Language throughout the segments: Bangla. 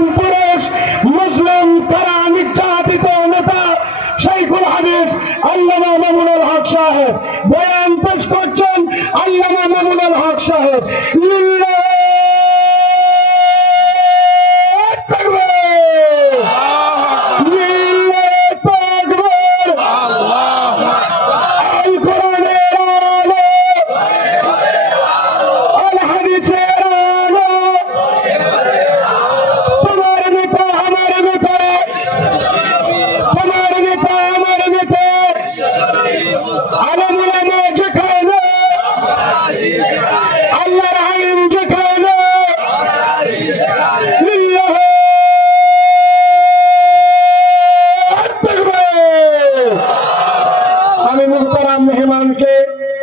একজন পুরুষ মুসলিম তারা নির্যাতিত নেতা শাইখুল হাদিস আল্লামা মামুনুল হক সাহেব বয়ান পেশ করছেন। আল্লামা মামুনুল হক সাহেব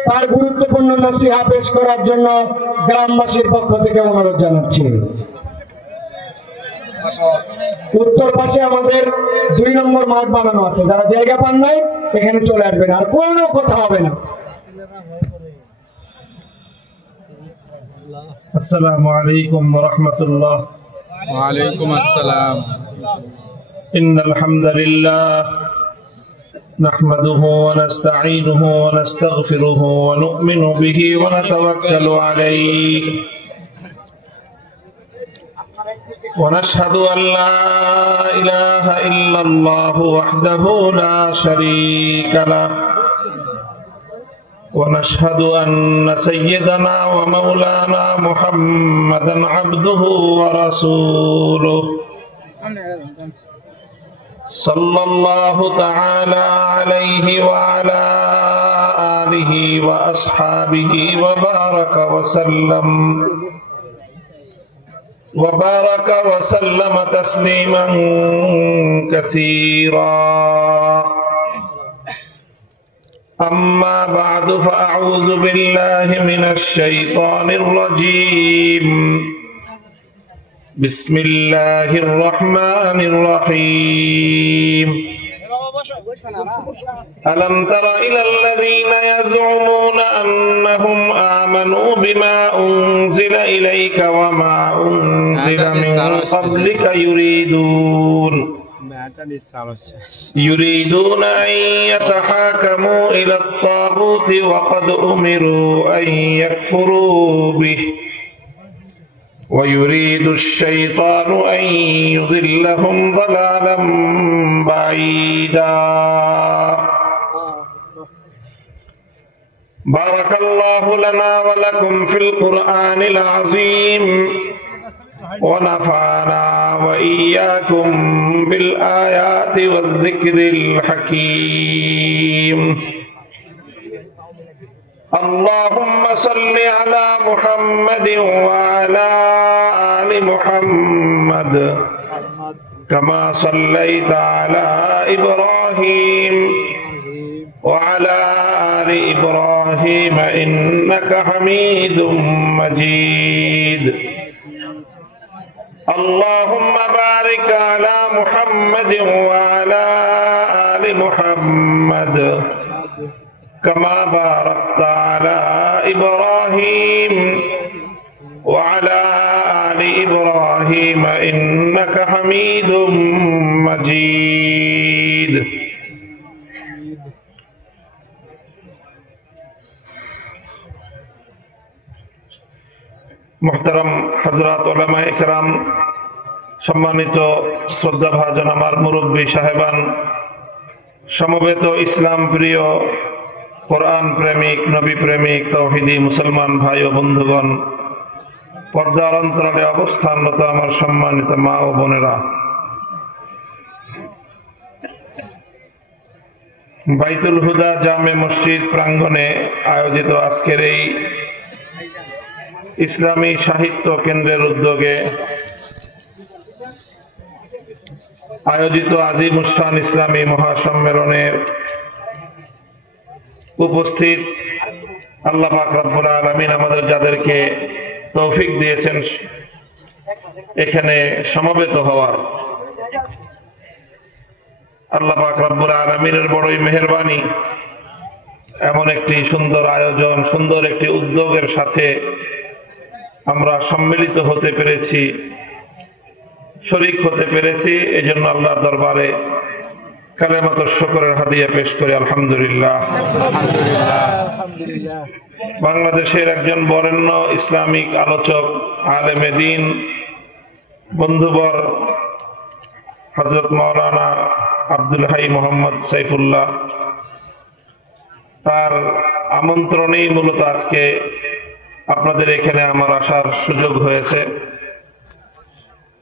তার গুরুত্বপূর্ণ নসিহা পেশ করার জন্য গ্রামবাসীর পক্ষ থেকে অনুরোধ জানাচ্ছি। উত্তর পাশে আমাদের 2 নম্বর মাঠ বানানো আছে, যারা জায়গা পান নাই এখানে চলে আসবেন, আর কোনো কথা হবে না। আসসালামু আলাইকুম ওয়া রাহমাতুল্লাহ। ওয়া আলাইকুম আসসালাম। ইন্নাল হামদালিল্লাহ نحمده ونستعينه ونستغفره ونؤمن به ونتوكل عليه ونشهد أن لا إله إلا الله وحده لا شريك له ونشهد أن سيدنا ومولانا محمدا عبده ورسوله صلى الله تعالى عليه وعلى آله وأصحابه وبارك وسلم تسليما كثيرا. أما بعد فأعوذ بالله من الشيطان الرجيم. بسم الله الرحمن الرحيم. ألم تر إلى الذين يزعمون أنهم آمنوا بما أنزل إليك وما أنزل من قبلك يريدون أن يتحاكموا إلى الطاغوت وقد أمروا أن يكفروا به ويريد الشيطان أن يضلهم ضلالا بعيدا. بارك الله لنا ولكم في القرآن العظيم ونفعنا وإياكم بالآيات والذكر الحكيم. اللهم صل على محمد وعلى آل محمد كما صليت على إبراهيم وعلى آل إبراهيم إنك حميد مجيد. اللهم بارك على محمد وعلى آل محمد كما باركت على إبراهيم وعلى آل إبراهيم إنك حميد مجيد. محترم حضرات علماء کرام, সম্মানিত শ্রদ্ধাভাজন আমার মুরব্বী সাহেবান, সমবেত ইসলাম প্রিয় কোরআন প্রেমিক নবী প্রেমিক তাওহীদি মুসলমান ভাই ও বন্ধুগণ, পর্দার অন্তরালে অবস্থানরত আমার সম্মানিত মা ও বোনেরা, বাইতুল হুদা জামে মসজিদ প্রাঙ্গণে আয়োজিত আজকের এই ইসলামী সাহিত্য কেন্দ্রের উদ্যোগে আয়োজিত আজিমুশান ইসলামী মহাসম্মেলনের উপস্থিত আল্লাহ পাক রব্বুল আলামিন আমাদের যাদেরকে তৌফিক দিয়েছেন এখানে সমবেত হওয়ার, আল্লাহ পাক রব্বুল আলামিনের বড়ই মেহেরবানি। এমন একটি সুন্দর আয়োজন, সুন্দর একটি উদ্যোগের সাথে আমরা সম্মিলিত হতে পেরেছি। শরীক হতে পেরেছি। এই জন্য আল্লাহর দরবারে কালেমাত শুকরের হাদিয়া পেশ করি আলহামদুলিল্লাহ। বাংলাদেশের একজন বরেণ্য ইসলামিক আলোচক, আলেমে দ্বীন, বন্ধুবর হযরত মাওলানা আব্দুল হাই মোহাম্মদ সাইফুল্লাহ, তার আমন্ত্রণেই মূলত আজকে আপনাদের এখানে আমার আসার সুযোগ হয়েছে।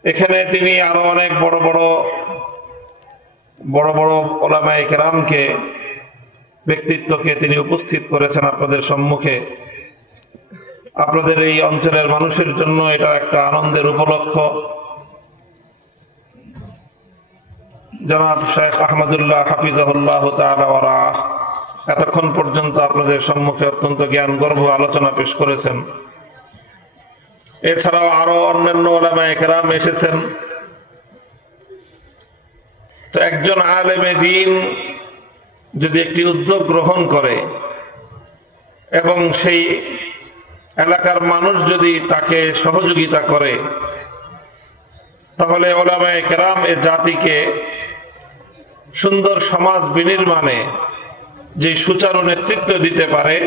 এখানে তিনি আরো অনেক বড় বড় ওলামায়ে কেরামকে, ব্যক্তিত্বকে তিনি উপস্থিত করেছেন আপনাদের সম্মুখে। আপনাদের এই অঞ্চলের মানুষের জন্য এটা একটা আনন্দের উপলক্ষ। জনাব শেখ আহমদুল্লাহ হাফিজাহুল্লাহ তাআলা ওয়া রাহ এতক্ষণ পর্যন্ত আপনাদের সম্মুখে অত্যন্ত জ্ঞানগর্ভ আলোচনা পেশ করেছেন। এছাড়াও আরো অন্যান্য ওলামায়ে কেরাম এসেছেন। তো একজন আলেমে দ্বীন যদি একটি উদ্যোগ গ্রহণ করে এবং সেই এলাকার মানুষ যদি তাকে সহযোগিতা করে, তাহলে ওলামায়ে কেরাম এ জাতিকে সুন্দর সমাজ বিনির্মাণে যে সুচারু নেতৃত্ব দিতে পারে,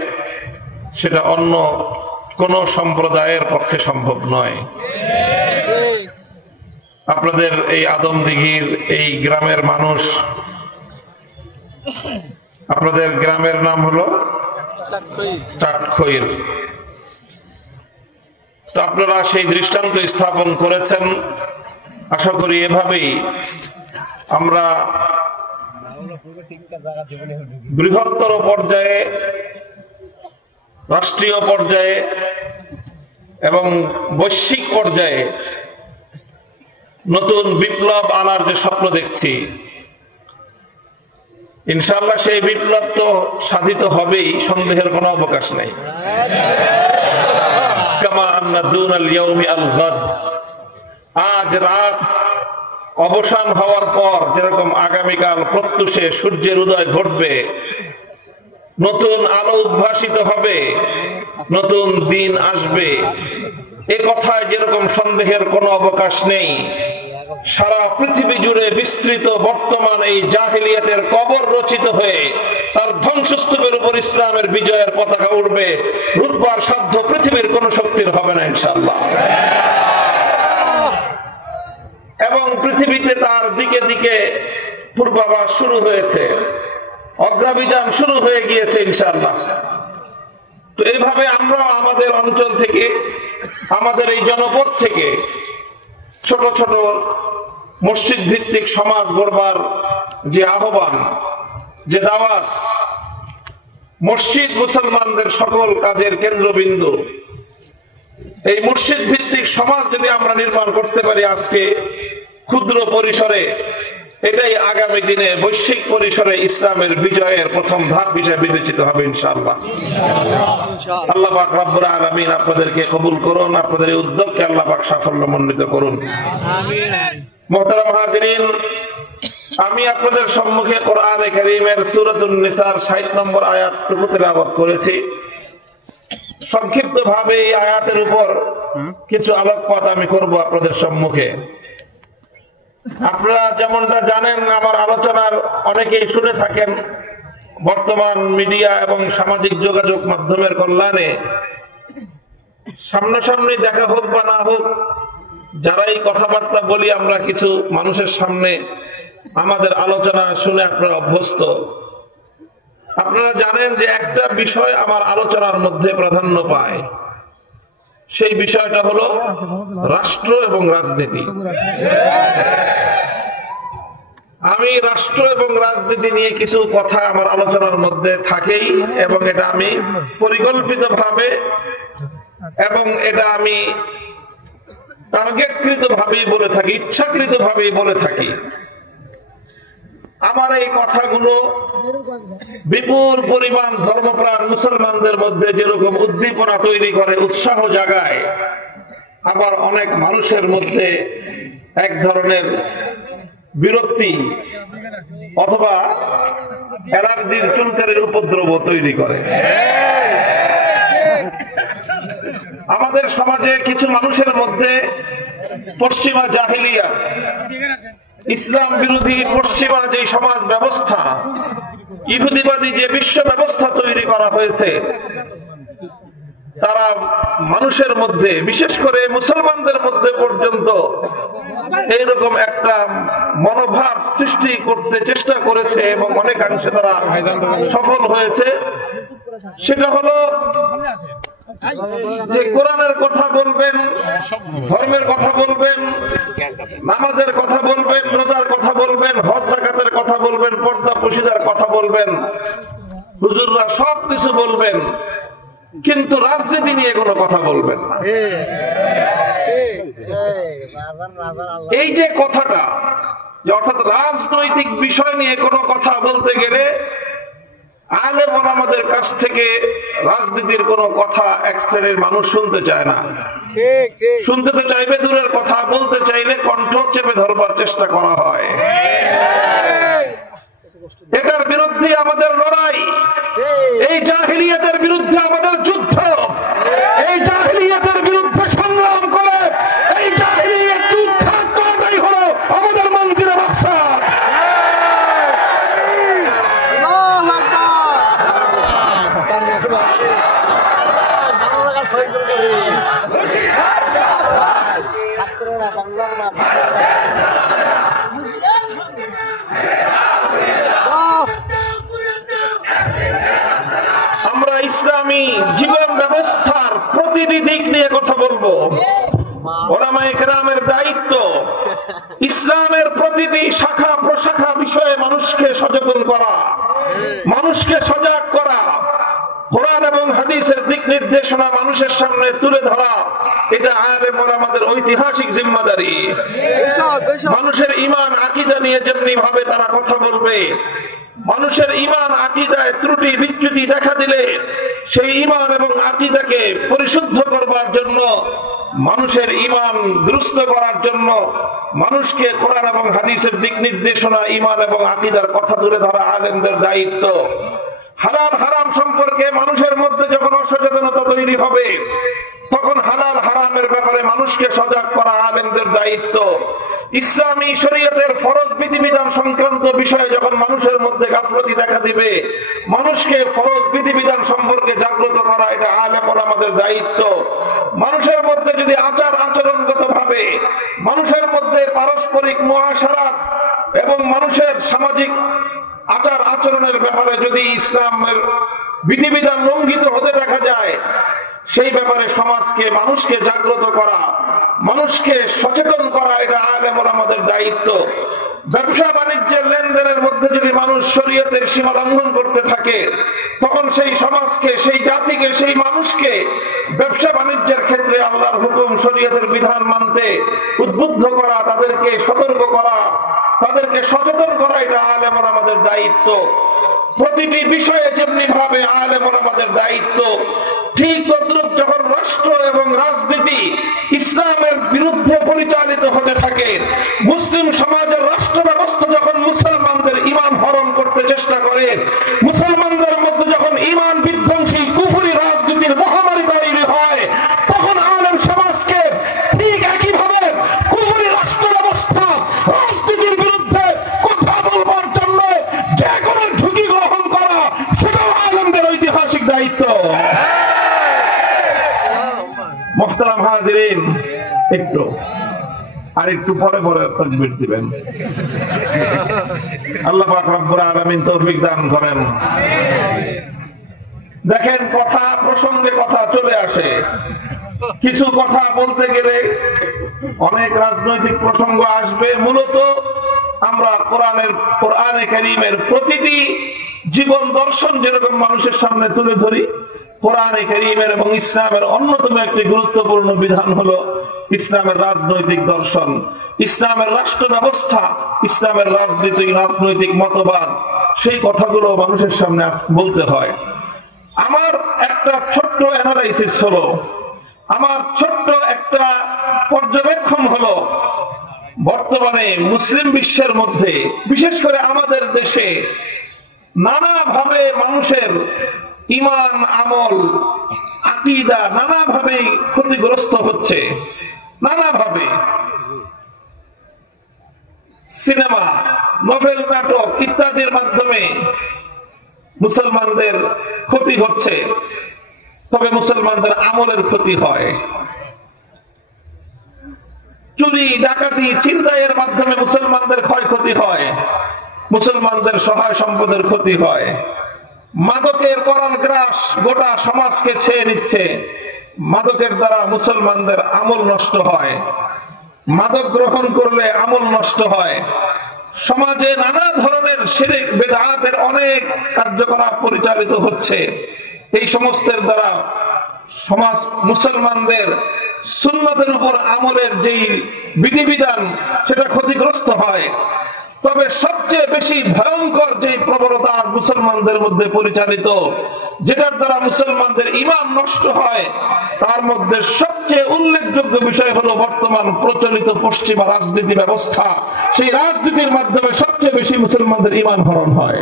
সেটা অন্য কোন সম্প্রদায়ের পক্ষে সম্ভব নয়। আপনাদের এই আদমদিঘির এই গ্রামের মানুষ, আপনাদের গ্রামের নাম হলো চাটখইর। তো আপনারা সেই দৃষ্টান্ত স্থাপন করেছেন। আশা করি এভাবেই আমরা বৃহত্তর পর্যায়ে, রাষ্ট্রীয় পর্যায়ে এবং বৈশ্বিক পর্যায়ে নতুন বিপ্লব আনার যে স্বপ্ন দেখছি, ইনশাআল্লাহ সেই বিপ্লব তো সাধিত হবেই, সন্দেহের কোনো অবকাশ নেই। কামা আন্না দুনাল ইয়াউমি আল গাদ, আজ রাত অবসান হওয়ার পর যেরকম আগামীকাল প্রত্যুষে সূর্যের উদয় ঘটবে, নতুন আলো উদ্ভাসিত হবে, নতুন দিন আসবে, এ কথায় যেরকম সন্দেহের কোনো অবকাশ নেই। সারা পৃথিবী জুড়ে বিস্তৃত বর্তমান এই জাহিলিয়াতের কবর রচিত হয়ে তার ধ্বংসস্তূপের উপর ইসলামের বিজয়ের পতাকা উঠবে। রুখবার সাধ্য পৃথিবীর কোন শক্তির হবে না ইনশাআল্লাহ। এবং পৃথিবীতে তার দিকে দিকে পূর্বাভাস শুরু হয়েছে, অগ্রাভিযান শুরু হয়ে গিয়েছে ইনশাআল্লাহ। তো এইভাবে আমরা আমাদের অঞ্চল থেকে, আমাদের এই জনপদ থেকে ছোট ছোট মসজিদ ভিত্তিক সমাজ গড়বার যে আহ্বান, যে দাওয়াত, মসজিদ মুসলমানদের সকল কাজের কেন্দ্রবিন্দু, এই মসজিদ ভিত্তিক সমাজ যদি আমরা নির্মাণ করতে পারি আজকে ক্ষুদ্র পরিসরে, এটাই আগামী দিনে বৈশ্বিক পরিসরে ইসলামের বিজয়ের প্রথম ধাপ হিসেবে বিবেচিত হবে ইনশাআল্লাহ। আল্লাহ পাক রব্বুল আলামিন আপনাদেরকে কবুল করুন, আপনাদের এই উদ্যোগকে আল্লাহ পাক সাফল্যমণ্ডিত করুন। আমিন। মুহতারাম হাজিরিন, আমি আপনাদের সম্মুখে কোরআনে কারীমের সূরাতুন নিসার ৬০ নম্বর আয়াতটুকু তেলাওয়াত করেছি। সংক্ষিপ্ত ভাবে এই আয়াতের উপর কিছু আলোকপাত আমি করব আপনাদের সম্মুখে। আপনারা যেমনটা জানেন, আমার আলোচনার অনেকেই শুনে থাকেন। বর্তমান মিডিয়া এবং সামাজিক যোগাযোগ মাধ্যমের কল্যাণে সামনাসামনি দেখা হোক বা না হোক, যারাই কথাবার্তা বলি আমরা কিছু মানুষের সামনে, আমাদের আলোচনা শুনে আপনারা অভ্যস্ত। আপনারা জানেন যে একটা বিষয় আমার আলোচনার মধ্যে প্রাধান্য পায়, সেই বিষয়টা হলো রাষ্ট্র এবং রাজনীতি। আমি রাষ্ট্র এবং রাজনীতি নিয়ে কিছু কথা আমার আলোচনার মধ্যে থাকেই, এবং এটা আমি পরিকল্পিতভাবে এবং এটা আমি টার্গেটকৃত ভাবেই বলে থাকি, ইচ্ছাকৃত ভাবেই বলে থাকি। আমার এই কথাগুলো বিপুল পরিমাণ ধর্মপ্রাণ মুসলমানদের মধ্যে যেরকম উদ্দীপনা তৈরি করে, উৎসাহ জাগায়, আবার অনেক মানুষের মধ্যে এক ধরনের বিরক্তি অথবা অ্যালার্জির চুলকানির উপদ্রব তৈরি করে। আমাদের সমাজে কিছু মানুষের মধ্যে পশ্চিমা জাহিলিয়া, ইসলাম বিরোধী পশ্চিমা যে সমাজ ব্যবস্থা, ইহুদিবাদী যে বিশ্ব ব্যবস্থা তৈরি করা হয়েছে, তারা মানুষের মধ্যে, বিশেষ করে মুসলমানদের মধ্যে পর্যন্ত এইরকম একটা মনোভাব সৃষ্টি করতে চেষ্টা করেছে এবং অনেকাংশে তারা সফল হয়েছে। সেটা হলো যে কোরআনের কথা বলবেন, ধর্মের কথা বলবেন, নামাজের কথা বলবেন, রোজার কথা বলবেন, হজ যাকাতের কথা বলবেন, পর্দা পশিদার কথা বলবেন, হুজুররা সবকিছু বলবেন, কিন্তু রাজনীতি নিয়ে কোনো কথা বলবেন না। এই যে কথাটা, অর্থাৎ রাজনৈতিক বিষয় নিয়ে কোনো কথা বলতে গেলে আলেম ওলামাদের কাছ থেকে রাজনীতির কোনো কথা এক শ্রেণীর মানুষ শুনতে চায় না। শুনতে তো চাইবে দূরের কথা, বলতে চাইলে কণ্ঠ চেপে ধরবার চেষ্টা করা হয়। এটার বিরুদ্ধে আমাদের লড়াই, এই জাহিলিয়াতের বিরুদ্ধে আমাদের যুদ্ধ, এই জাহিলিয়াতের বিরুদ্ধে সংগ্রাম করে এই জাহিলিয়াত উদ্ধার করাটাই হলো আমাদের মঞ্জিরে বাদশা। আমরা ইসলামী জীবন ব্যবস্থার প্রতিটি দিক নিয়ে কথা বলবো। ওলামায়ে কেরামের দায়িত্ব ইসলামের প্রতিটি শাখা প্রশাখা বিষয়ে মানুষকে সচেতন করা, মানুষকে সজাগ করা, কোরআন এবং হাদিসের দিক নির্দেশনা মানুষের সামনে তুলে ধরা, এটা আলেম ওলামাদের ঐতিহাসিক জিম্মাদারি। মানুষের ঈমান আকীদা নিয়ে যেমনি ভাবে তারা কথা বলবে, মানুষের ঈমান আকীদায় ত্রুটি বিচ্যুতি দেখা দিলে সেই ঈমান এবং আকীদাকে পরিশুদ্ধ করবার জন্য, মানুষের ঈমান দুরুস্ত করার জন্য মানুষকে কোরআন এবং হাদিসের দিক নির্দেশনা, ঈমান এবং আকীদার কথা তুলে ধরা আলেমদের দায়িত্ব। হালাল হারাম সম্পর্কে মানুষের মধ্যে যখন অসচেতনতা তৈরি হবে, তখন হালাল হারামের ব্যাপারে মানুষকে সজাগ করা আলেমদের দায়িত্ব। ইসলামী শরীয়তের ফরজ বিধিবিধান সংক্রান্ত বিষয়ে যখন মানুষের মধ্যে গাফলতি দেখা দিবে, মানুষকে ফরজ বিধিবিধান সম্পর্কে জাগ্রত করা, এটা আলেম ওলামাদের দায়িত্ব। মানুষের মধ্যে যদি আচার আচরণগত ভাবে, মানুষের মধ্যে পারস্পরিক মুআশারাত এবং মানুষের সামাজিক আচার আচরণের ব্যাপারে যদি ইসলামের বিধিবিধান লঙ্ঘিত হতে দেখা যায়, সেই ব্যাপারে সমাজকে, মানুষকে জাগ্রত করা, মানুষকে সচেতন করা, এটা আলেম ওলামাদের দায়িত্ব। ব্যবসা বাণিজ্যের লেনদেনের মধ্যে যদি মানুষ শরীয়তের সীমা লঙ্ঘন করতে থাকে, তখন সেই সমাজকে, সেই জাতিকে, সেই মানুষকে ব্যবসা বাণিজ্যের ক্ষেত্রে আল্লাহর হুকুম, শরীয়তের বিধান মানতে উদ্বুদ্ধ করা, তাদেরকে সতর্ক করা, তাদেরকে সচেতন করা, এটা আলেম ওলামাদের দায়িত্ব। প্রতিটি বিষয়ে যেমনি ভাবে আলেম ওলামাদের দায়িত্ব, ঠিক তদ্রুপ যখন রাষ্ট্র এবং রাজনীতি ইসলামের বিরুদ্ধে পরিচালিত হতে থাকে, মুসলিম সমাজের রাষ্ট্র ব্যবস্থা যখন মুসলমানদের ঈমান হরণ করতে চেষ্টা করে, মুসলমানদের মধ্যে যখন ঈমান বিধ্বংসী কুফরি রাজনীতির মহামারী তৈরি হয়, তখন আলেম সমাজকে ঠিক একইভাবে কুফরি রাষ্ট্র ব্যবস্থা, রাজনীতির বিরুদ্ধে কথা বলবার জন্য যে কোনো ঝুঁকি গ্রহণ করা, সেটাও আলেমদের ঐতিহাসিক দায়িত্ব। মুহতারাম হাজিরিন, একটু আর একটু পরে পরে তাকবীর দিবেন। আল্লাহ পাক রব্বুল আলামিন তৌফিক দান করেন। দেখেন, কথা প্রসঙ্গে কথা চলে আসে, কিছু কথা বলতে গেলে অনেক রাজনৈতিক প্রসঙ্গ আসবে। মূলত আমরা কোরআনে কারীমের প্রতিটি জীবন দর্শন যেরকম মানুষের সামনে তুলে ধরি, কোরআনে কারীমের এবং ইসলামের অন্যতম একটি গুরুত্বপূর্ণ বিধান হলো ইসলামের রাজনৈতিক দর্শন, ইসলামের রাষ্ট্র ব্যবস্থা, ইসলামের রাজনৈতিক মতবাদ। সেই কথাগুলো মানুষের সামনে বলতে হয়। আমার একটা ছোট্ট অ্যানালাইসিস হলো, আমার ছোট্ট একটা পর্যবেক্ষণ হলো, বর্তমানে মুসলিম বিশ্বের মধ্যে, বিশেষ করে আমাদের দেশে, নানাভাবে মানুষের ঈমান, আমল, আকীদা নানাভাবে ক্ষতিগ্রস্ত হচ্ছে। নানাভাবে সিনেমা, নভেল, নাটক ইত্যাদির মাধ্যমে মুসলমানদের ক্ষতি হচ্ছে, তবে মুসলমানদের আমলের ক্ষতি হয়। চুরি, ডাকাতি, ছিনতাইয়ের মাধ্যমে মুসলমানদের ক্ষয়ক্ষতি হয়, মুসলমানদের সহায় সম্পদের ক্ষতি হয়। মাদকের করাল গ্রাস গোটা সমাজকে ছেয়ে নিচ্ছে, মাদকের দ্বারা মুসলমানদের আমল নষ্ট হয়। মাদক গ্রহণ করলে আমল নষ্ট হয়। সমাজে নানা ধরনের শিরক বিদআতের অনেক কার্যকলাপ পরিচালিত হচ্ছে। এই সমস্তের দ্বারা সমাজ মুসলমানদের সুন্নতের উপর আমলের যেই বিধিবিধান সেটা ক্ষতিগ্রস্ত হয়। তবে সবচেয়ে বেশি ভয়ঙ্কর যে প্রবণতা মুসলমানদের মধ্যে পরিচালিত, যেটার দ্বারা মুসলমানদের ঈমান নষ্ট হয়, তার মধ্যে সবচেয়ে উল্লেখযোগ্য বিষয় হলো বর্তমান প্রচলিত পশ্চিমা রাজনীতি ব্যবস্থা। সেই রাজনীতির মাধ্যমে সবচেয়ে বেশি মুসলমানদের ঈমান হরণ হয়।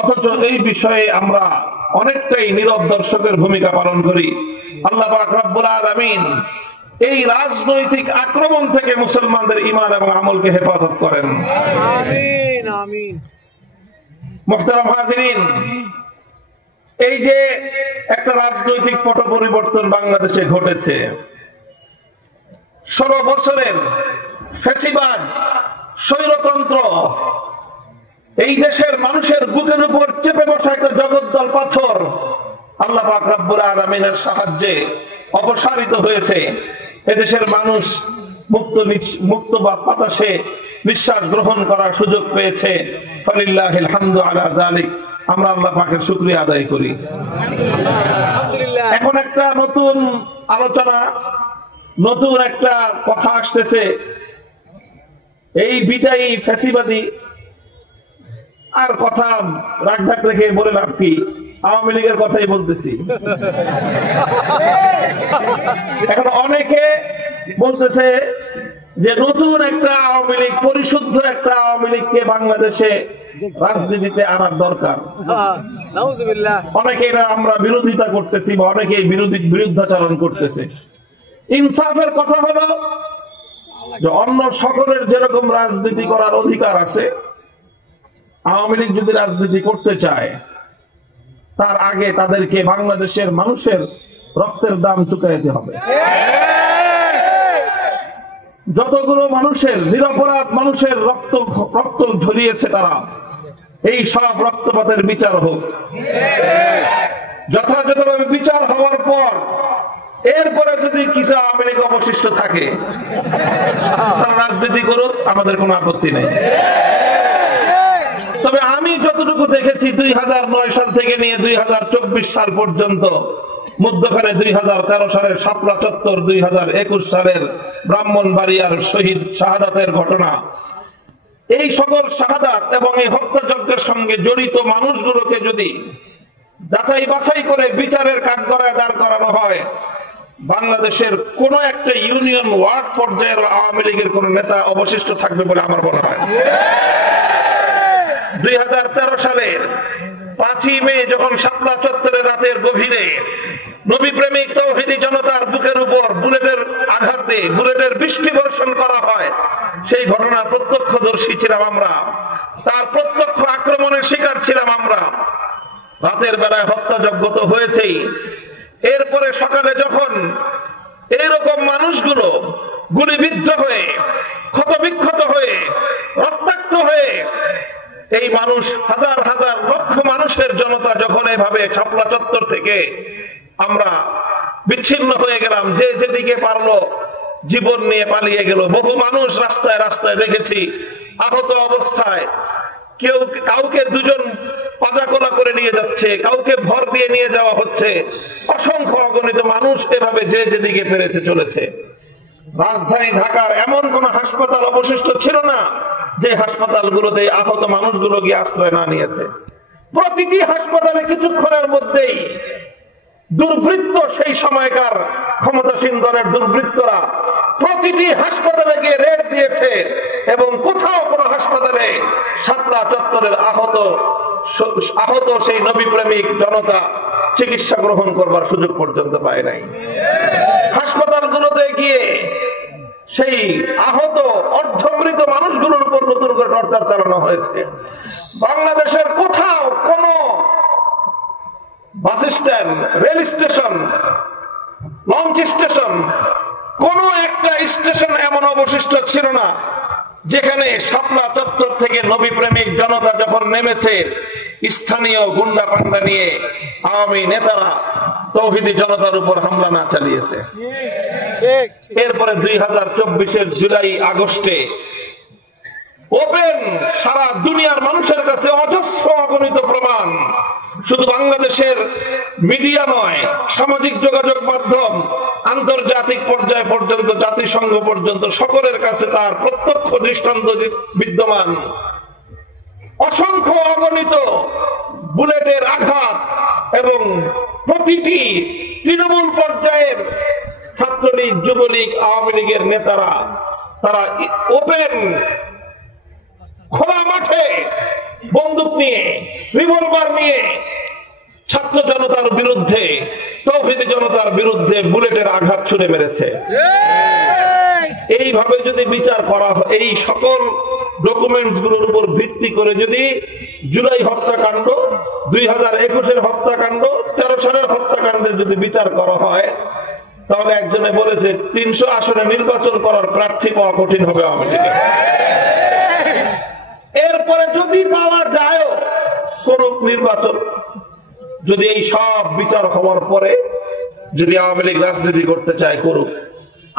অথচ এই বিষয়ে আমরা অনেকটাই নীরব দর্শকের ভূমিকা পালন করি। আল্লাহ পাক রব্বুল আলামিন এই রাজনৈতিক আক্রমণ থেকে মুসলমানদের ঈমান এবং আমলকে হেফাজত করেন। আমিন আমিন। মুহতারাম হাজিরিন, এই যে একটা রাজনৈতিক পট পরিবর্তন বাংলাদেশে ঘটেছে, 16 বছরের ফ্যাসিবাদ, স্বৈরতন্ত্র এই দেশের মানুষের বুকের উপর চেপে বসা একটা জগদ্দল পাথর আল্লাহ পাক রব্বুল আলামিনের সাহায্যে অপসারিত হয়েছে। এদেশের মানুষ মুক্ত বাতাসে নিঃশ্বাস গ্রহণ করার সুযোগ পেয়েছে। ফালিল্লাহিল হামদু আলা যালিক। আমরা আল্লাহ পাকের শুকরিয়া আদায় করি। এখন একটা নতুন আলোচনা, নতুন একটা কথা আসতেছে। এই বিদায়ী ফ্যাসিবাদী আর কথা রাগ ঢাক রেখে বলে লাভ কি, আওয়ামী লীগের কথাই বলতেছি। এখন অনেকে বলতেছে যে নতুন একটা আওয়ামী লীগ, পরিশুদ্ধ একটা আওয়ামী লীগকে বাংলাদেশে রাজনীতিতে আনার দরকার। অনেকে আমরা বিরোধিতা করতেছি বা অনেকে বিরুদ্ধাচরণ করতেছে। ইনসাফের কথা হলো যে অন্য সকলের যেরকম রাজনীতি করার অধিকার আছে, আওয়ামী লীগ যদি রাজনীতি করতে চায় তার আগে তাদেরকে বাংলাদেশের মানুষের রক্তের দাম চুকাইতে হবে। যতগুলো মানুষের নিরপরাধ মানুষের রক্ত ঝরিয়েছে তারা, এই সব রক্তপাতের বিচার হোক। যথাযথভাবে বিচার হওয়ার পর এরপরে যদি কিছু আওয়ামী লীগ অবশিষ্ট থাকে তারা রাজনীতি করুক, আমাদের কোনো আপত্তি নেই। তবে আমি যতটুকু দেখেছি 2009 সাল থেকে নিয়ে 2024 সাল পর্যন্ত, মধ্যখানে 2013 সালের শাপলা চত্বর, 2021 সালের ব্রাহ্মণবাড়িয়ার শহীদ শাহাদাতের ঘটনা, এই সকল শাহাদাত এবং এই হত্যাযজ্ঞের সঙ্গে জড়িত মানুষগুলোকে যদি যাচাই বাছাই করে বিচারের কাঠগড়ায় দাঁড় করানো হয়, বাংলাদেশের কোন একটা ইউনিয়ন ওয়ার্ড পর্যায়ের আওয়ামী লীগের কোন নেতা অবশিষ্ট থাকবে বলে আমার মনে হয়। 2013 সালের 5ই মে যখন শাপলা চত্বরের রাতের গভীরে নবী প্রেমিক তৌহিদি জনতার বুকের উপর বুলেটের আঘাতে বুলেটের বৃষ্টি বর্ষণ করা হয়, সেই ঘটনার প্রত্যক্ষদর্শী ছিলাম আমরা, তার প্রত্যক্ষ আক্রমণের শিকার ছিলাম আমরা। রাতের বেলায় হত্যাযজ্ঞ তো হয়েছেই, এরপরে সকালে যখন এইরকম মানুষগুলো গুলিবিদ্ধ হয়ে, ক্ষতবিক্ষত হয়ে, রক্তাক্ত হয়ে, এই মানুষ হাজার হাজার লক্ষ মানুষের জনতা যখন এভাবে শাপলা চত্বর থেকে আমরা বিচ্ছিন্ন হয়ে গেলাম, যে যেদিকে পারলো জীবন নিয়ে পালিয়ে গেল। বহু মানুষ রাস্তায় রাস্তায় দেখেছি আহত অবস্থায়, কেউ কাউকে দুজন পাজাকোলা করে নিয়ে যাচ্ছে, কাউকে ভর দিয়ে নিয়ে যাওয়া হচ্ছে। অসংখ্য অগণিত মানুষ এভাবে যে যেদিকে পেরেছে চলেছে। রাজধানী ঢাকার এমন কোন হাসপাতাল অবশিষ্ট ছিল না যে হাসপাতালগুলোতে আহত মানুষগুলো গিয়ে আশ্রয় না নিয়েছে। প্রতিটি হাসপাতালে কিছুক্ষণের মধ্যেই দুর্বৃত্ত, সেই সময়কার ক্ষমতাসীন দলের দুর্বৃত্তরা প্রতিটি হাসপাতালে গিয়ে রেড দিয়েছে এবং কোথাও কোন হাসপাতালে শাপলা চত্বরের আহত সেই নবী প্রেমিক জনতা চিকিৎসা গ্রহণ করবার সুযোগ পর্যন্ত পায় নাই। হাসপাতালগুলোতে গিয়ে সেই আহত অর্ধমৃত টর্চার চালানো হয়েছে। বাংলাদেশের কোথাও কোন bus stand, rail station, launch station, কোন একটা স্টেশন এমন অবশিষ্ট ছিল না যেখানে শাপলা চত্বর থেকে নবী প্রেমিক জনতা যখন নেমেছে, স্থানীয় গুন্ডা পান্ডা নিয়ে আওয়ামী নেতারা তৌহিদি জনতার উপর হামলা না চালিয়েছে। এরপরে 2024-এর জুলাই আগস্টে ওপেন সারা দুনিয়ার মানুষের কাছে অজস্র অগণিত প্রমাণ, শুধু বাংলাদেশের মিডিয়া নয়, সামাজিক যোগাযোগ মাধ্যম, আন্তর্জাতিক পর্যায় পর্যন্ত, জাতিসংঘ পর্যন্ত সকলের কাছে তার প্রত্যক্ষ দৃষ্টান্ত বিদ্যমান। অসংখ্য অগণিত বুলেটের আঘাত এবং প্রতিটি তৃণমূল পর্যায়ের ছাত্রলীগ, যুবলীগ, আওয়ামী লীগের নেতারা তারা ওপেন খোলা মাঠে বন্দুক নিয়ে, রিভলভার নিয়ে ছাত্র জনতার বিরুদ্ধে, তৌহিদি জনতার বিরুদ্ধে বুলেটের আঘাত ছুড়ে মেরেছে। এইভাবে যদি বিচার করা হয়, এই সকল ডকুমেন্টস গুলোর উপর ভিত্তি করে যদি জুলাই হত্যাকাণ্ড, 2021-এর হত্যাকাণ্ড, 13 সালের হত্যাকাণ্ডের যদি বিচার করা হয়, তাহলে একজনে বলেছে 300 আসনে নির্বাচন করার প্রার্থী পাওয়া কঠিন হবে আওয়ামী লীগের। এরপরে যদি পাওয়া যায় কোন নির্বাচন, যদি এই সব বিচার হওয়ার পরে যদি আওয়ামী লীগ রাজনীতি করতে চায়, করুক।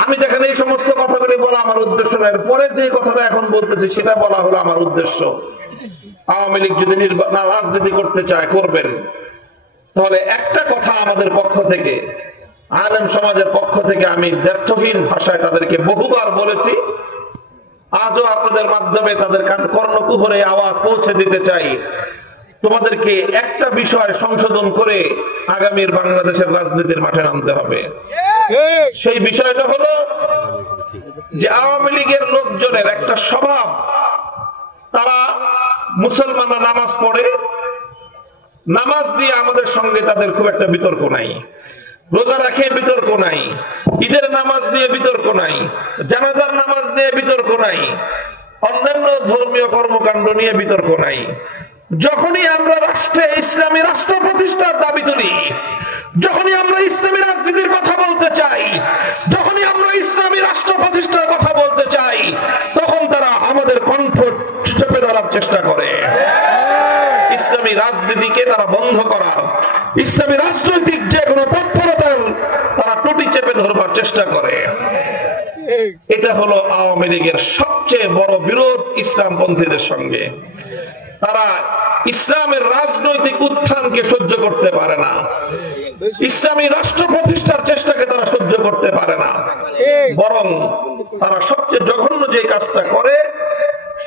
আমি দেখেন এই সমস্ত কথাগুলি বলা আমার উদ্দেশ্য না, এরপরে যে কথাটা এখন বলতেছি সেটা বলা হলো আমার উদ্দেশ্য। আওয়ামী লীগ যদি রাজনীতি করতে চায়, করবেন। তাহলে একটা কথা আমাদের পক্ষ থেকে, আলেম সমাজের পক্ষ থেকে আমি দ্ব্যর্থহীন ভাষায় তাদেরকে বহুবার বলেছি, আজও আপনাদের মাধ্যমে তাদের কর্ণকুহরে আওয়াজ পৌঁছে দিতে চাই। তোমাদেরকে একটা বিষয় সংশোধন করে আগামীর বাংলাদেশের রাজনীতির মাঠে নামতে হবে। সেই বিষয়টা হলো যে আওয়ামী লীগের লোকজনের একটা স্বভাব, তারা মুসলমানরা নামাজ পড়ে, নামাজ দিয়ে আমাদের সঙ্গে তাদের খুব একটা বিতর্ক নাই, রোজা রাখে বিতর্ক নাই, ঈদের নামাজ নিয়ে বিতর্ক নাই, জানাজার নামাজ নিয়ে বিতর্ক নাই, অন্যান্য ধর্মীয় কর্মকাণ্ড নিয়ে বিতর্ক নাই। যখনই আমরা রাষ্ট্রে ইসলামী রাষ্ট্র প্রতিষ্ঠার দাবি তুলি, যখনই আমরা ইসলামী রাজনীতির কথা বলতে চাই, যখনই আমরা ইসলামী রাষ্ট্র প্রতিষ্ঠার কথা বলতে চাই, তখন তারা আমাদের কণ্ঠ চেপে ধরার চেষ্টা করে। ইসলামী রাজনীতিকে তারা বন্ধ করার, ইসলামী রাজনৈতিক যে কোনো তৎপরতার তারা টুটি চেপে ধরবার চেষ্টা করে। এটা হলো আওয়ামী লীগের সবচেয়ে বড় বিরোধ ইসলামপন্থীদের সঙ্গে। তারা ইসলামের রাজনৈতিক উত্থানকে সহ্য করতে পারে না, ইসলামী রাষ্ট্র প্রতিষ্ঠার চেষ্টাকে তারা সহ্য করতে পারে না। বরং তারা সবচেয়ে জঘন্য যে কাজটা করে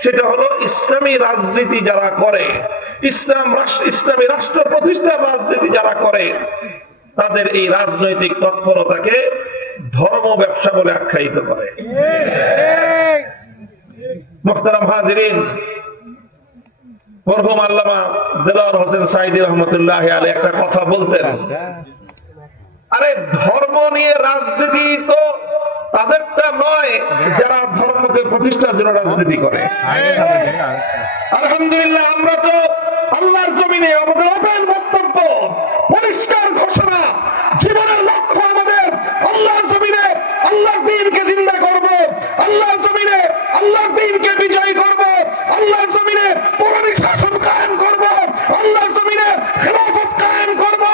সেটা হলো ইসলামী রাজনীতি যারা করে, ইসলামী রাষ্ট্র প্রতিষ্ঠার রাজনীতি যারা করে, তাদের এই রাজনৈতিক তৎপরতাকে ধর্ম ব্যবসা বলে আখ্যায়িত করে। মুহতারাম হাজিরিন, মরহুম আল্লামা দেলোয়ার হোসেন সাঈদী রহমতুল্লাহ আলাইহি একটা কথা বলতেন, আরে ধর্ম নিয়ে রাজনীতি তো তাদেরটা নয় যারা ধর্মকে প্রতিষ্ঠার জন্য রাজনীতি করে। আলহামদুলিল্লাহ, আমরা তো আল্লাহর জমিনে আমাদের ওপেন বক্তব্য, পরিষ্কার ঘোষণা, জীবনের লক্ষ্য আমাদের আল্লাহর জমিনে আল্লাহর দ্বীনকে জিন্দা করব, আল্লাহর জমিনে আল্লাহর দ্বীনকে বিজয়ী করব, আল্লাহর জমিনে কোরআনী শাসন কায়েম করব, আল্লাহর জমিনে খেলাফত কায়েম করব।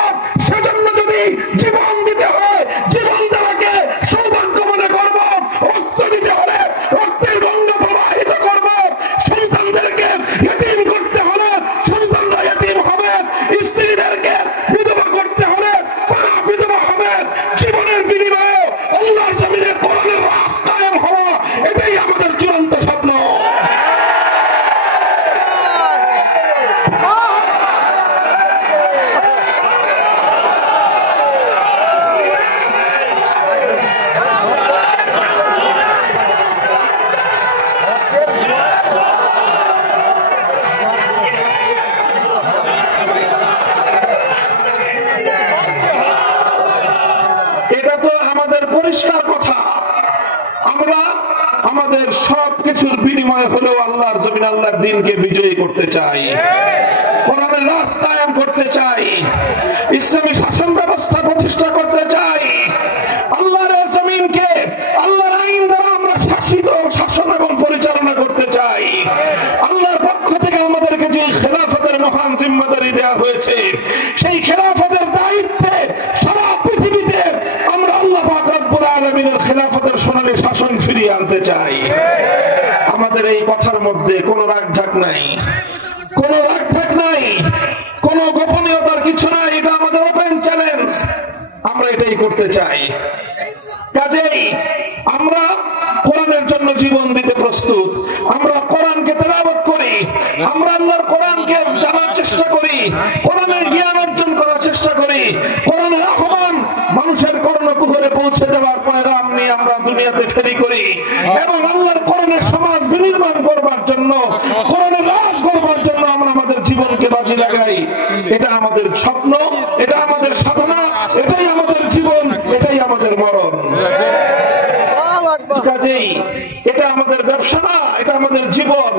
সেজন্য যদি জীবন দিতে হয়, জীবন দেওয়াকে সৌভাগ্য মনে করব, রক্ত দিতে হলে রক্তের গঙ্গা প্রবাহিত করব, সন্তানদেরকে ইতিম করতে হলে সন্তানরা ইতিম হবে, স্ত্রীদেরকে বিধবা করতে হলে তারা বিধবা হবে, সবকিছুর বিনিময়ে হলেও আল্লাহর জমিন আল্লাহর দ্বীনকে বিজয়ী করতে চাই, কোরআনের রাজ কায়েম করতে চাই, ইসলামী শাসন ব্যবস্থা প্রতিষ্ঠা করতে চাই, আল্লাহর জমিনকে আল্লাহর আইন দ্বারা আমরা শাসিত শাসন এবং পরিচালনা করতে চাই। আল্লাহর পক্ষ থেকে আমাদেরকে যে খেলাফতের মহান জিম্মাদারি দেওয়া হয়েছে, সেই খেলাফতের দায়িত্বে সারা পৃথিবীতে আমরা আল্লাহ পাক রব্বুল আলামিনের খেলাফতের সোনালী শাসন ফিরিয়ে আনতে চাই। আমাদের এই কথার মধ্যে কোনো রাগঢাক নাই, কোনো রাগঢাক নাই, কোনো গোপনীয়তার কিছু নাই। এটা আমাদের ওপেন চ্যালেঞ্জ, আমরা এটাই করতে চাই। কাজেই আমরা কোরআনের জন্য জীবন দিতে প্রস্তুত। আমরা কোরআনকে তেলাওয়াত করি, আমরা আল্লাহর কোরআনকে জানার চেষ্টা করি, কোরআনের জ্ঞান অর্জন করার চেষ্টা করি, কোরআনের আহ্বান মানুষের কর্ণকুহরে পৌঁছে দেওয়ার পয়গাম নিয়ে আমরা দুনিয়াতে ফেরি করি এবং আল্লাহর কোরআনের সমাজ বিনির্মাণ করবার জন্য, কোরআনের রাজ করবার জন্য আমরা আমাদের জীবনকে বাজি লাগাই। এটা আমাদের স্বপ্ন, এটা আমাদের সাধনা, এটাই আমাদের জীবন, এটাই আমাদের মরণ। কাজেই এটা আমাদের ব্যবসা না, এটা আমাদের জীবন।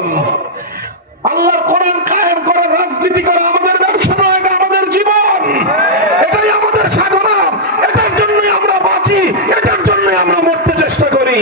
আল্লাহর কোরআন কায়েম করার রাজনীতি করা আমাদের ব্যবসা না, এটা আমাদের জীবন, এটাই আমাদের সাধনা, এটার জন্যই আমরা বাঁচি, এটার জন্যই আমরা মরতে চেষ্টা করি।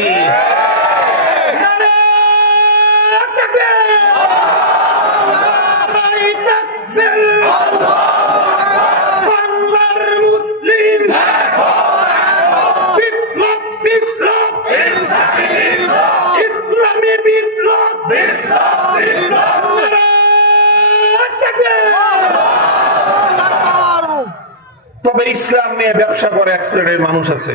তবে ইসলাম নিয়ে ব্যবসা করে এক শ্রেণীর মানুষ আছে,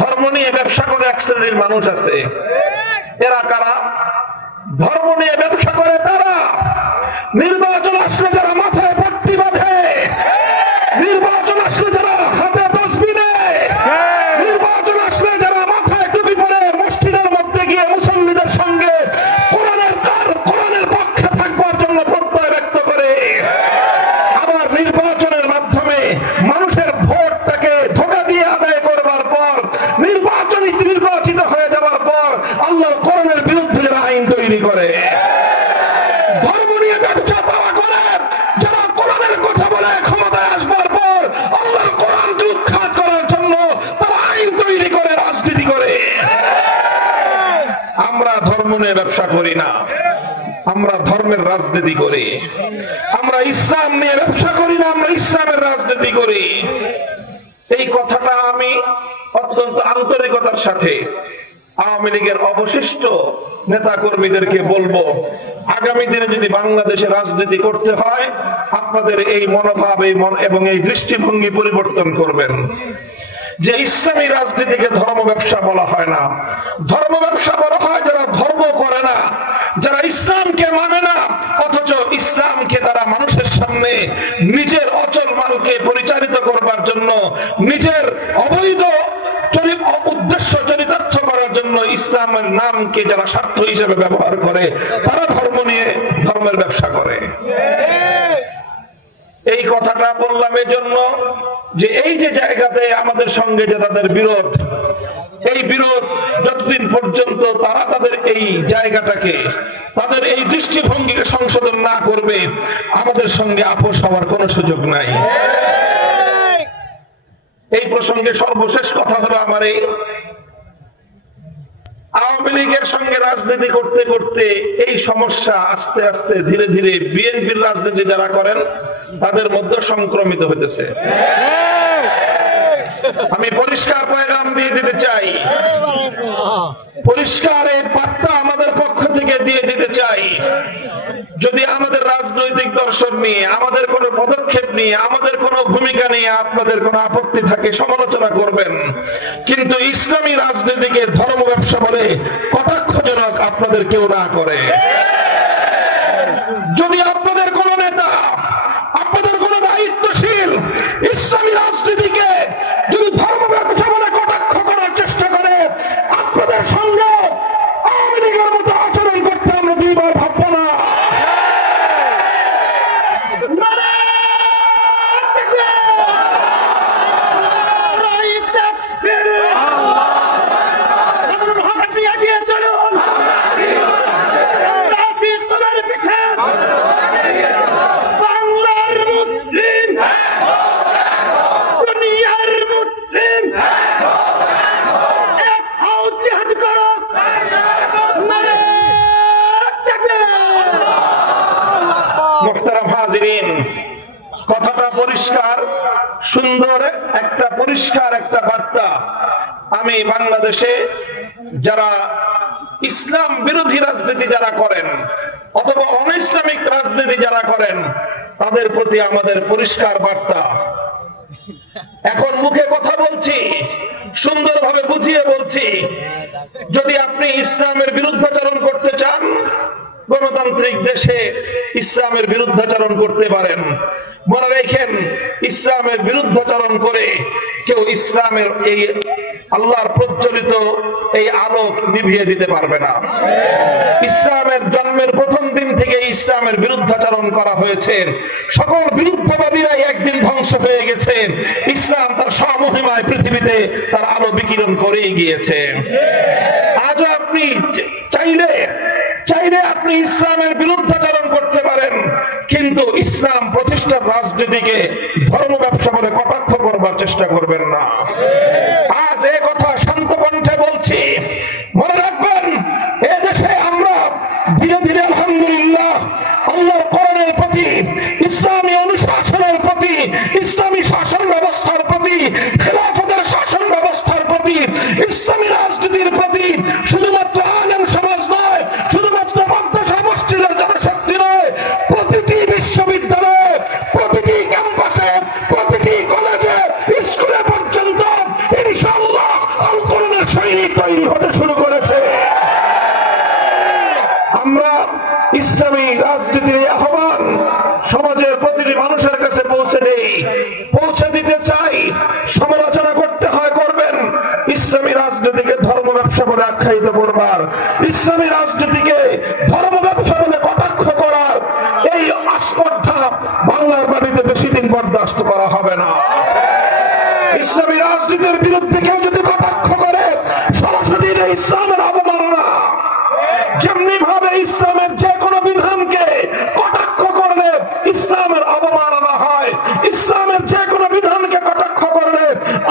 ধর্ম নিয়ে ব্যবসা করে এক শ্রেণীর মানুষ আছে। এরা কারা? ধর্ম নিয়ে ব্যবসা করে তারা নির্বাচন আসলে যারা মাথায় পট্টি বাঁধে, নির্বাচন আসলে যারা হাতে তসবিহ নেয়, নির্বাচন আসলে যারা মাথায় টুপি পরে মসজিদের মধ্যে গিয়ে মুসল্লিদের সঙ্গে কোরআনের পক্ষে থাকবার জন্য প্রত্যয় ব্যক্ত করে, আবার নির্বাচনের মাধ্যমে মানুষের ভোটটাকে ধোঁকা দিয়ে আদায় করবার পর নির্বাচিত হয়ে যাবার পর আল্লাহর কোরআনের বিরুদ্ধে যারা আইন তৈরি করে, ধর্ম নিয়ে ব্যবসা তারা করে যারা কোরআনের কথা বলে ক্ষমতায় আসবার পর আল্লাহর কোরআনকে উৎখাত করার জন্য তারা আইন তৈরি করে, রাজনীতি করে। আমরা ধর্ম নিয়ে ব্যবসা করি না, আমরা ধর্মের রাজনীতি করি। আমরা ইসলাম নিয়ে ব্যবসা করি না, আমরা ইসলামের রাজনীতি করি। এই কথাটা আমি অত্যন্ত আন্তরিকতার সাথে আওয়ামী লীগের অবশিষ্ট নেতা কর্মীদেরকে বলবো, আগামী দিনে যদি বাংলাদেশে রাজনীতি করতে হয় আপনাদের এই মনোভাব এবং এই দৃষ্টিভঙ্গি পরিবর্তন করবেন। যে ইসলামী রাজনীতিকে ধর্ম ব্যবসা বলা হয় না, ধর্ম ব্যবসা বলা হয় যারা ধর্ম করে না, যারা ইসলামকে মানে না, অথচ ইসলামকে তারা মানুষের সামনে নিজের অচল মালকে পরিচালিত করবার জন্য, নিজের অবৈধ উদ্দেশ্য চরিতার্থ করার জন্য ইসলামের নামকে যারা স্বার্থ হিসেবে ব্যবহার করে, তারা ধর্ম নিয়ে ধর্মের ব্যবসা করে। এই কথাটা বললাম এই জন্য যে এই যে জায়গাতে আমাদের সঙ্গে যে তাদের বিরোধ, এই বিরোধ যতদিন পর্যন্ত তারা তাদের এই জায়গাটাকে, তাদের এই দৃষ্টিভঙ্গিকে সংশোধন না করবে, আমাদের সঙ্গে আপোষ হওয়ার কোনো সুযোগ নাই। এই প্রসঙ্গে সর্বশেষ কথা হলো আমার এই আওয়ামী লীগের সঙ্গে রাজনীতি করতে করতে এই সমস্যা আস্তে আস্তে ধীরে ধীরে বিএনপির রাজনীতি যারা করেন তাদের মধ্যে সংক্রমিত হতেছে। আমি পরিষ্কার পয়গাম দিয়ে দিতে চাই, পরিষ্কার এই বার্তা আমাদের পক্ষ থেকে দিয়ে দিতে চাই। যদি আমাদের রাজনৈতিক দর্শন নিয়ে, আমাদের কোন পদক্ষেপ নিয়ে, আমাদের কোন ভূমিকা নিয়ে আপনাদের কোন আপত্তি থাকে সমালোচনা করবেন, কিন্তু ইসলামী রাজনীতিকে ধর্ম ব্যবসা বলে কটাক্ষজনক আপনাদের কেউ না করে। যদি আপনাদের কোন নেতা, আপনাদের কোন দায়িত্বশীল ইসলামী রাজনীতিকে যদি ধর্ম ব্যবসা বলে কটাক্ষ করার চেষ্টা করে, আপনাদের সঙ্গে আওয়ামী লীগের মতো আচরণ করতে আমরা দুইবার ভাববো না। পরিষ্কার সুন্দর পরিষ্কার একটা বার্তা আমি বাংলাদেশে যারা ইসলাম বিরোধী রাজনীতি যারা করেন অথবা অনৈসলামিক রাজনীতি যারা করেন তাদের প্রতি আমাদের পরিষ্কার বার্তা। এখন মুখে কথা বলছি, সুন্দরভাবে বুঝিয়ে বলছি, যদি আপনি ইসলামের বিরুদ্ধাচরণ করতে চান গণতান্ত্রিক দেশে ইসলামের বিরুদ্ধাচরণ করতে পারেন। মনে রাখেন, ইসলামের বিরুদ্ধাচরণ করে কেউ ইসলামের এই আল্লাহর প্রজ্বলিত এই আলোক নিভিয়ে দিতে পারবে না। ইসলামের জন্মের প্রথম দিন থেকে ইসলামের বিরুদ্ধাচরণ করা হয়েছে। সকল বিরুদ্ধবাদীরাই একদিন ধ্বংস হয়ে গেছে। ইসলাম তার স্বমহিমায় পৃথিবীতে তার আলো বিকিরণ করেই গিয়েছে। আজও আপনি চাইলে আপনি ইসলামের বিরুদ্ধাচরণ করতে পারেন, কিন্তু ইসলাম প্রতিষ্ঠার রাজনীতিকে ধর্ম ব্যবসা বলে কটাক্ষ করবার চেষ্টা করবেন না। আজ এ কথা শান্ত কণ্ঠে বলছি। মনে রাখবেন, এ দেশে আমরা ধীরে ধীরে আলহামদুলিল্লাহ আল্লাহর কোরআনের প্রতি, ইসলামী অনুশাসনের প্রতি, ইসলামী শাসন ব্যবস্থার প্রতি, খেলাফতের শাসন ব্যবস্থার প্রতি, ইসলামী রাজনীতির প্রতি শুধুমাত্র আলেম সমাজ নয়, শুধুমাত্র মাদ্রাসা মসজিদের জনশক্তি নয়, প্রতিটি বিশ্ববিদ্যালয়ে, প্রতিটি ক্যাম্পাসে, প্রতিটি কলেজে, স্কুলে পর্যন্ত ইনশাআল্লাহ আল কোরআনের সৈনিক তৈরি হতে শুরু করেছে। আমরা ইসলামী রাজনীতির এই আহ্বান সমাজের প্রতিটি মানুষের কাছে পৌঁছে দিতে চাই। সমালোচনা করতে হয় করবেন, ইসলামী রাজনীতিকে ধর্ম ব্যবসা বলে আখ্যায়িত করবার, ইসলামী রাজনীতিকে ধর্ম ব্যবসা বলে কটাক্ষ করার এই আস্পর্ধা বাংলার বাড়িতে বেশি দিন বরদাস্ত করা হবে না। ইসলামী রাজনীতির বিরুদ্ধে কেউ যদি কটাক্ষ করে, সরাসরি ইসলামের অবমাননা। যেমনি ভাবে ইসলামের যে কোনো বিধানকে কটাক্ষ করলে ইসলামের অবমাননা হয়, ইসলামের যে কোনো বিধানকে কটাক্ষ করলে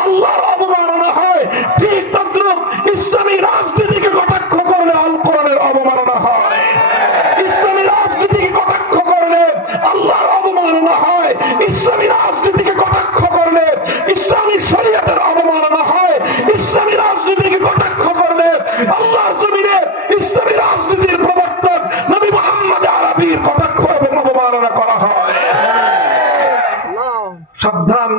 আল্লাহর অবমাননা হয়, ঠিক তদ্রুপ ইসলামী রাজনীতিকে কটাক্ষ করলে আল কোরআনের অবমাননা হয়। ইসলামী রাজনীতিকে কটাক্ষ করলে আল্লাহর অবমাননা হয়, ইসলামী রাজনীতিকে কটাক্ষ করলে ইসলামী শরীয়তের অবমাননা হয়, ইসলামী রাজনীতিকে কটাক্ষ করলে আল্লাহর জমিনে ইসলামী রাজনীতির প্রবর্তক নবী মুহাম্মদ আরবীর কটাক্ষ এবং অবমাননা করা হয়। সাবধান,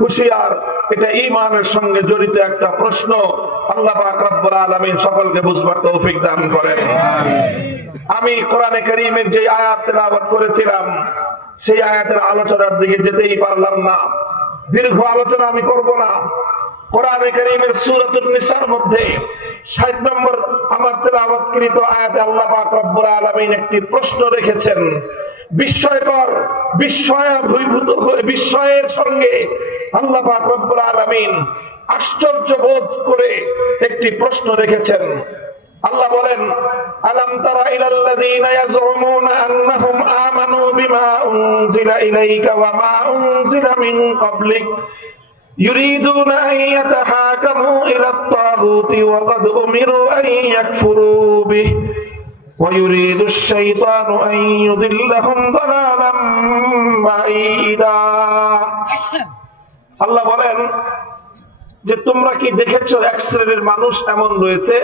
হুঁশিয়ার, এটা ঈমানের সঙ্গে জড়িত একটা প্রশ্ন। আল্লাহ পাক রব্বুল আলামিন সকলকে বুঝবার তৌফিক দান করেন। আমি কোরআনে কারীমের যে আয়াত তেলাওয়াত করেছিলাম সেই আয়াতের আলোচনার দিকে যেতেই পারলাম না। দীর্ঘ আলোচনা আমি করব না। কোরআনে কারীমের সূরাতুন নিসার মধ্যে ৬০ নম্বর আমার তেলাওয়াতকৃত আয়াতে আল্লাহ পাক রব্বুল আলামিন একটি প্রশ্ন রেখেছেন। বিস্ময়কর, বিস্ময়াভিভূত হয়ে বিস্ময়ের সঙ্গে আল্লাহ পাক রব্বুল আলামিন আশ্চর্য বোধ করে একটি প্রশ্ন রেখেছেন। আল্লাহ বলেন, আলাম তারা ইলাল্লাযীনা ইয়াজউমুনা আন্নাহুম আমানু বিমা উনজিলা ইলাইকা ওয়া মা উনজিলা মিন ক্বাবলিক يريدون أن يتحاكموا إلى الطاغوت وقد أمروا أن يكفروا به ويريد الشيطان أن يضلهم ضلالا بعيدا। আল্লাহ বলেন যে তোমরা কি দেখেছো এক শ্রেণীর মানুষ এমন রয়েছে,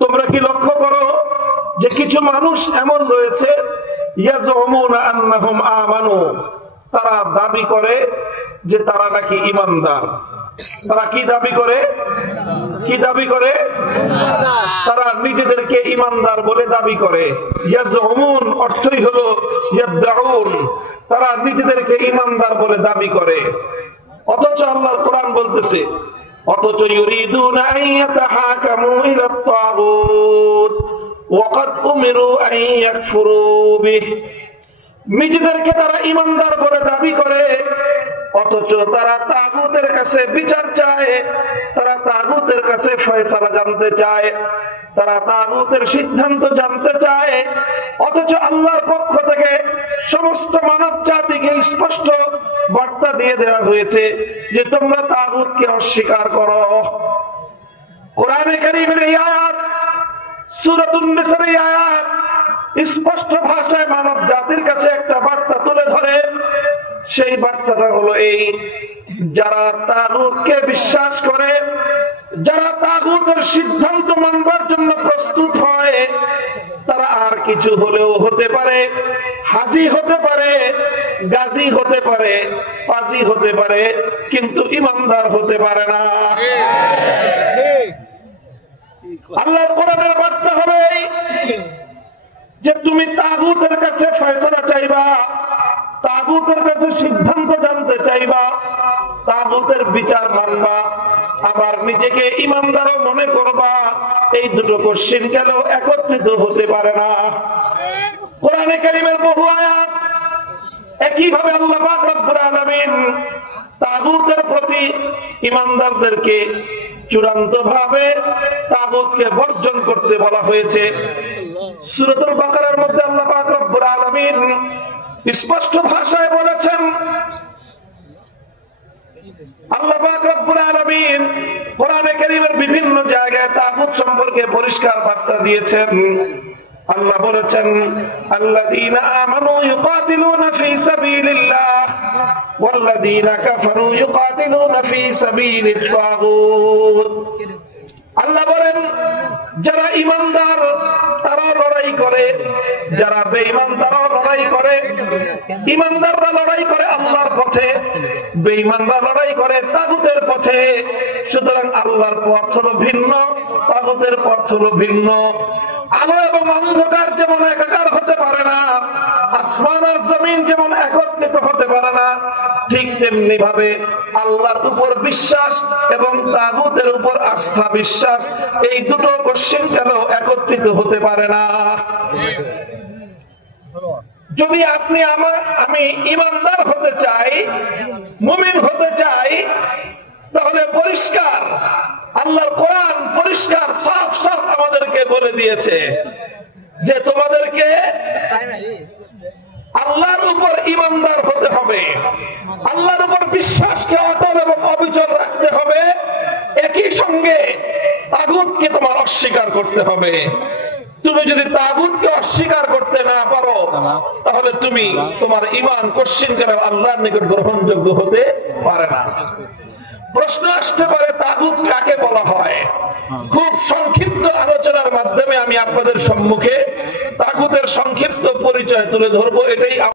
তোমরা কি লক্ষ্য করো যে কিছু মানুষ এমন রয়েছে ইয়াজউমুনা আন্নাহুম আমানু, তারা দাবি করে যে তারা নাকি ঈমানদার। তারা কি দাবি করে? তারা নিজেদেরকে ঈমানদার বলে দাবি করে। ইয়াজউমুন অর্থই হলো ইয়াদউন, তারা নিজেদেরকে ঈমানদার বলে দাবি করে। অথচ আল্লাহর কোরআন বলতেছে, অথচ ইউরিদুনা আন ইয়াতাহাকামু ইলা আত-তাগুত ওয়া ক্বাদ উমিরু আন ইয়াকফুরু বিহি। নিজেদেরকে তারা ঈমানদার বলে দাবি করে, অথচ তারা তাগুতের কাছে বিচার চায়, তারা তাগুতের কাছে ফয়সালা জানতে চায়, তারা তাগুতের সিদ্ধান্ত জানতে চায়। অথচ আল্লাহর পক্ষ থেকে সমস্ত মানব জাতিকে স্পষ্ট বার্তা দিয়ে দেওয়া হয়েছে যে তোমরা তাগুতকে অস্বীকার করো। কোরআনে কারীমের এই আয়াত, সূরাতুন নিসার এই আয়াত স্পষ্ট ভাষায় মানব জাতির কাছে একটা বার্তা তুলে ধরে সেই বার্তাটা হলো এই, যারা তাগুতকে বিশ্বাস করে, যারা তাগুতের সিদ্ধান্ত মানবার জন্য প্রস্তুত হয়, তারা আর কিছু হলেও হতে পারে, হাজি হতে পারে, গাজী হতে পারে, পাজি হতে পারে, কিন্তু ইমানদার হতে পারে না। আল্লাহর কোরআনের বার্তা হবে যে তুমি তাগুতের কাছে ফয়সালা চাইবা, তাগুতের কাছে সিদ্ধান্ত জানতে চাইবা, তাগুতের বিচার মানবা, আবার নিজেকে ইমানদারও মনে করবা, এই দুটো কোশ্চেন কেন একত্রিত হতে পারে না। কোরআনে কারীমের বহু আয়াত একইভাবে আল্লাহ পাক রব্বুল আলামিন তাগুতের প্রতি ইমানদারদেরকে চূড়ান্ত ভাবে তাগুতকে বর্জন করতে বলা হয়েছে। সূরাতুল বাকারার মধ্যে আল্লাহ পাক রব্বুল আলামিন স্পষ্ট ভাষায় বলেছেন, আল্লাহ পাক রব্বুল আলামিন কোরআনে কারীমের বিভিন্ন জায়গায় তাগুত সম্পর্কে পরিষ্কার বার্তা দিয়েছেন। আল্লাহ বলেছেন, আল্লাযীনা আমানু ইউকাতিলুনা ফী সাবিলিল্লাহ ওয়াল্লাযীনা কাফারু ইউকাতিলুনা ফী সাবিলিত তাগুত। আল্লাহ বলেন, যারা ঈমানদার তারা লড়াই করে, যারা বেঈমান তারা লড়াই করে। ঈমানদাররা লড়াই করে আল্লাহর পথে, বেঈমানরা লড়াই করে তাগুতের পথে। সুতরাং আল্লাহর পথ হলো ভিন্ন, তাগুতের পথ হলো ভিন্ন। আলো এবং অন্ধকার যেমন একাকার হতে পারে না, আসমান আর জমিন যেমন একত্রিত হতে পারে না, ঠিক তেমনি ভাবে আল্লাহর উপর বিশ্বাস এবং তাগুতের উপর আস্থা বিশ্বাস, এই দুটো কোশ্চেন কেন একত্রিত হতে পারে না। যদি আপনি আমি ইমানদার হতে চাই, মুমিন হতে চাই, তাহলে পরিষ্কার আল্লাহর কোরআন পরিষ্কার সাফ সাফ আমাদেরকে বলে দিয়েছে যে তোমাদেরকে আল্লাহর উপর ইমানদার হতে হবে, আল্লাহর উপর বিশ্বাসকে অটল এবং অবিচল রাখতে হবে, একই সঙ্গে তাগুতকে তোমার অস্বীকার করতে হবে। তুমি যদি তাগুতকে অস্বীকার করতে না পারো, তাহলে তুমি তোমার ঈমান কোশ্চিন করে আল্লাহর নিকট গ্রহণযোগ্য হতে পারে না। প্রশ্ন আসতে পারে, তাগুত কাকে বলা হয়? খুব সংক্ষিপ্ত আলোচনার মাধ্যমে আমি আপনাদের সম্মুখে তাগুতের সংক্ষিপ্ত পরিচয় তুলে ধরবো। এটাই